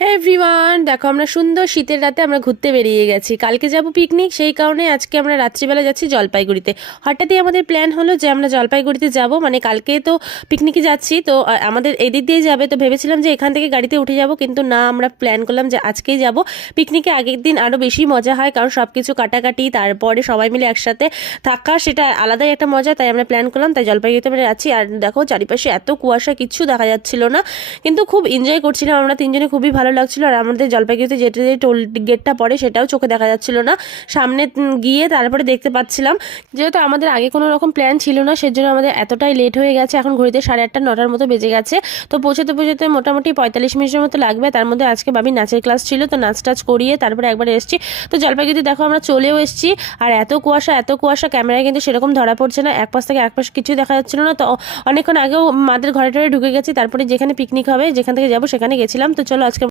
হ্যাঁ এভরিওয়ান, দেখো আমরা সুন্দর শীতের রাতে আমরা ঘুরতে বেরিয়ে গেছি। কালকে যাব পিকনিক, সেই কারণে আজকে আমরা রাত্রিবেলা যাচ্ছি জলপাইগুড়িতে। হঠাৎই আমাদের প্ল্যান হলো যে আমরা জলপাইগুড়িতে যাব, মানে কালকে তো পিকনিকে যাচ্ছি, তো আমাদের এদিক দিয়ে যাবে, তো ভেবেছিলাম যে এখান থেকে গাড়িতে উঠে যাব, কিন্তু না, আমরা প্ল্যান করলাম যে আজকেই যাব। পিকনিকে আগের দিন আরও বেশি মজা হয়, কারণ সব কিছু কাটাকাটি, তারপরে সবাই মিলে একসাথে থাকা, সেটা আলাদাই একটা মজা। তাই আমরা প্ল্যান করলাম, তাই জলপাইগুড়িতে আমরা যাচ্ছি। আর দেখো চারিপাশে এত কুয়াশা, কিচ্ছু দেখা যাচ্ছিল না, কিন্তু খুব এনজয় করছিলাম আমরা তিনজনে, খুবই ভালো লাগছিল। আর আমাদের জলপাইগুড়িতে যেটা যে টোল গেটটা পড়ে সেটাও চোখে দেখা যাচ্ছিল না, সামনে গিয়ে তারপরে দেখতে পাচ্ছিলাম। যেহেতু আমাদের আগে কোনো রকম প্ল্যান ছিল না, সেজন্য আমাদের এতটাই লেট হয়ে গেছে। এখন ঘড়িতে 8:30 9টার মতো বেজে গেছে। তো পৌঁছতে পৌঁছতে মোটামুটি 45 মিনিটের মতো লাগবে। তার মধ্যে আজকে বাবি নাচের ক্লাস ছিল, তো নাচ টাচ করিয়ে তারপরে একবার এসেছি। তো জলপাইগুড়িতে দেখো আমরা চলেও এসেছি। আর এত কুয়াশা, এত কুয়াশা, ক্যামেরায় কিন্তু সেরকম ধরা পড়ছে না, এক পাশ থেকে এক পাশ কিছুই দেখা যাচ্ছিল না। তো অনেকক্ষণ আগেও মাদের ঘরে টরে ঢুকে গেছি, তারপরে যেখানে পিকনিক হবে, যেখান থেকে যাবো সেখানে গেছিলাম। তো চলো আজকে